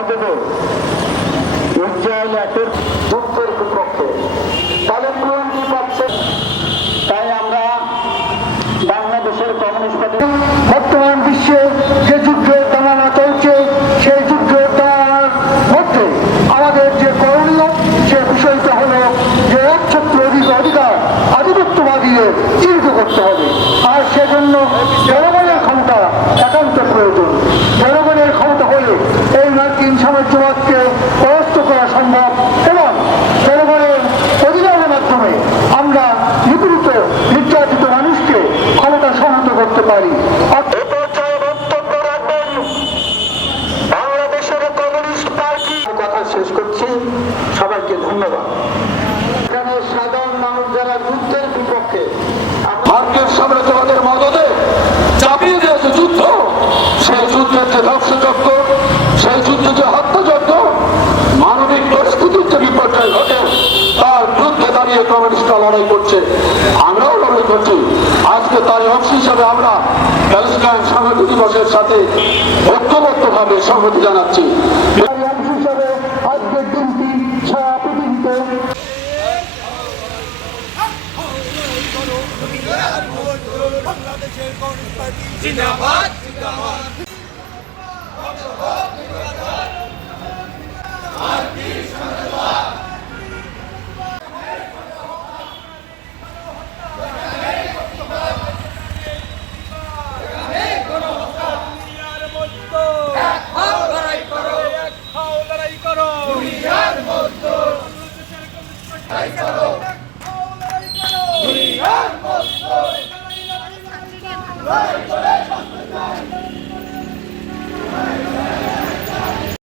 মহোদয় ইসরায়েল একের যুদ্ধের বিপক্ষে তাদের প্রমাণটি পাচ্ছে। তাই আমরা বাংলাদেশের কমিউনিস্ট পার্টি বর্তমান বিশ্বে যে যুদ্ধের দামামা চলছে সেই যুদ্ধের দামার মধ্যে আমাদের যে করণীয় সে বিষয়টা হল যে একচ্ছত্র অধিকার আধিপত্যবাদীদের চিহ্নিত করতে হবে। আর সেজন্য জনগণের ক্ষমতা একান্ত প্রয়োজন। জনগণের ক্ষমতা হলে এই মার্কিন সাম্রাজ্যবাদকে পরাস্ত করা সম্ভব এবং জনগণের অধিকারের মাধ্যমে আমরা নিপীড়িত নির্যাতিত মানুষকে ক্ষমতা সংহত করতে পারি। বাংলাদেশের কমিউনিস্ট পার্টি কথা শেষ করছি। সবাইকে ধন্যবাদ। এখানে সাধারণ মানুষ যারা যুদ্ধের বিপক্ষে মার্কিন সাম্রাজ্যবাদের মদদে চাপিয়ে দিয়েছে যুদ্ধ, সেই যুদ্ধের যে ধ্বংসযজ্ঞ, সেই যুদ্ধে যে হত্যাযজ্ঞ, মানবিক পরিস্থিতির যে বিপর্যয় ঘটে তার বিরুদ্ধে দাঁড়িয়ে কমিউনিস্টরা লড়াই করছে, আমরাও লড়াই করছি। আজকে তার অংশ হিসাবে আমরা প্যালেস্টাইন সংহতি দিবসের সাথে ঐক্যবদ্ধভাবে সংহতি জানাচ্ছি। অংশ হিসাবে আজকের দিনটি সারা পৃথিবীতে বাংলাদেশের কমিউনিস্ট পার্টি জিন্দাবাদ জিন্দাবাদ।